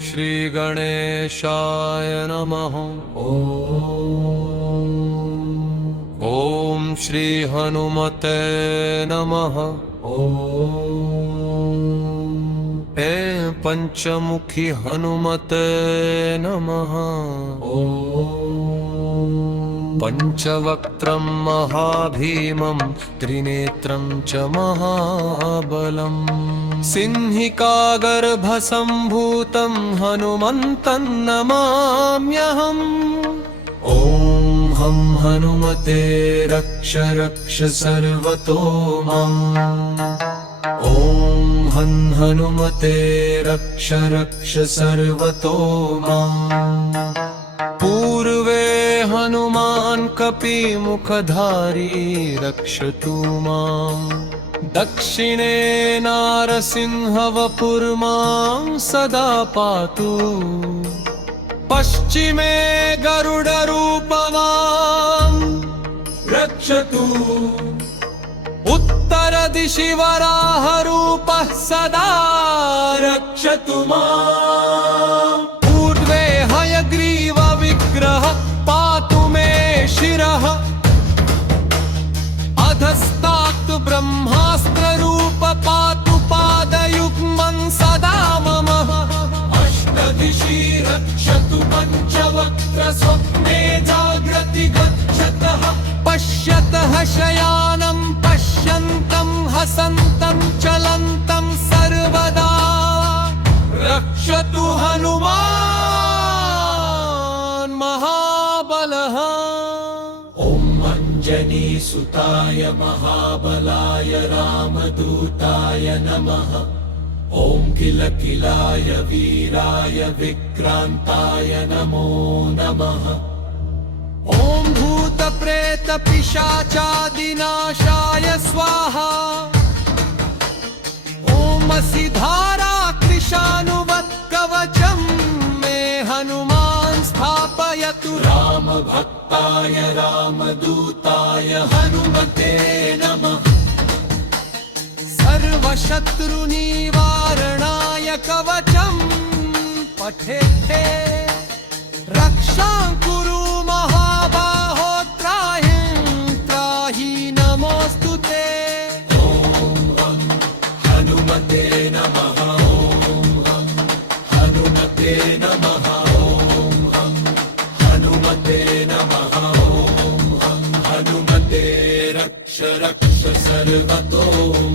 श्री गणेशाय नमः। ओम श्री हनुमते नमः। हे पंचमुखी हनुमते नमः। पंचवक्त्रं महाभीमं त्रिनेत्रं च महाबलं सिंहिकागर्भसम्भूतं हनुमन्तं नमाम्यहम्। ॐ हं हनुमते रक्ष रक्ष सर्वतो माम्। ॐ हं हनुमते रक्ष रक्ष सर्वतो माम्। पूर्वे हनुमान् कपिमुखधारी रक्षतु माम्। दक्षिणे नारसिंहवपुर्मां सदा पातु। पश्चिमे गरुडरूपवान् रक्षतु। उत्तरदिशि वराहरूपः सदा रक्षतु माम्। ऊर्ध्वे हयग्रीवविग्रहः पातु मे शिरः। अधस्तात् ब्रह्मास्त्ररूप पातु पादयुग्मं सदा मम। अष्टदिशि रक्षतु पञ्चवक्त्र स्वप्ने जाग्रति गच्छतः। पश्यतः शयानं पश्यन्तं हसन्तं चलन्तं सर्वदा रक्षतु हनुमान् महाबलः। ॐ अञ्जनीसुताय महाबलाय रामदूताय नमः। ॐ किलकिलाय वीराय विक्रान्ताय नमो नमः। ॐ भूतप्रेतपिशाचादिनाशाय स्वाहा। ॐ असिधारा कृशानुवत्कवचं मे हनुमान् स्थापयतु। रामभक्ताय रामदूताय हनुमते नमः। सर्वशत्रुनिवारणाय कवचं पठेते। रक्षां कुरु महाबाहो त्राहि त्राहि नमोऽस्तु ते। ॐ हनुमते नमः। ॐ हनुमते नमः। ॐ हनुमते नमः। ॐ हनुमते रक्ष रक्ष सर्वतो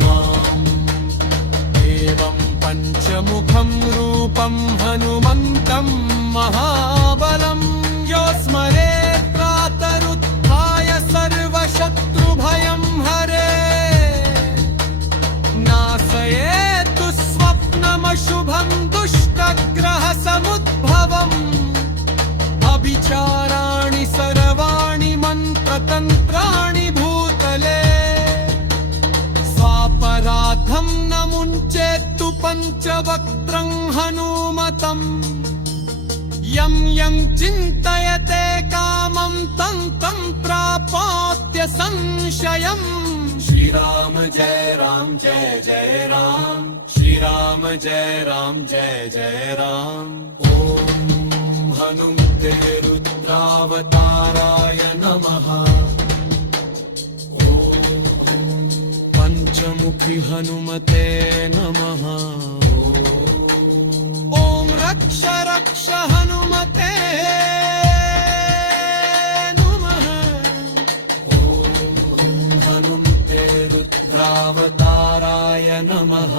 माम्। एवं पञ्चमुखं रूपं हनुमन्तं महाबलं यो स्मरेत् प्रातरुत्थाय सर्वशत्रुभयं हरेत्। नाशयेत् स्वप्नमशुभं दुष्टग्रहसमुद्भवम्। अभिचाराणि सर्वाणि मन्त्रतन्त्राणि भूतले। स्वापराधं न मुञ्चेत्तु पञ्चवक्त्रं हनुमतम्। यं यं चिन्तयते कामं तं तं प्राप्नोत्य संशयम्। श्रीराम जय राम जय जय राम। श्रीराम जय राम जय जय राम। ॐ हनुमते रुद्रावताराय नमः। ॐ पंचमुखी हनुमते नमः। ॐ रक्ष रक्ष हनुमते नमः। ॐ हनुमते रुद्रावताराय नमः।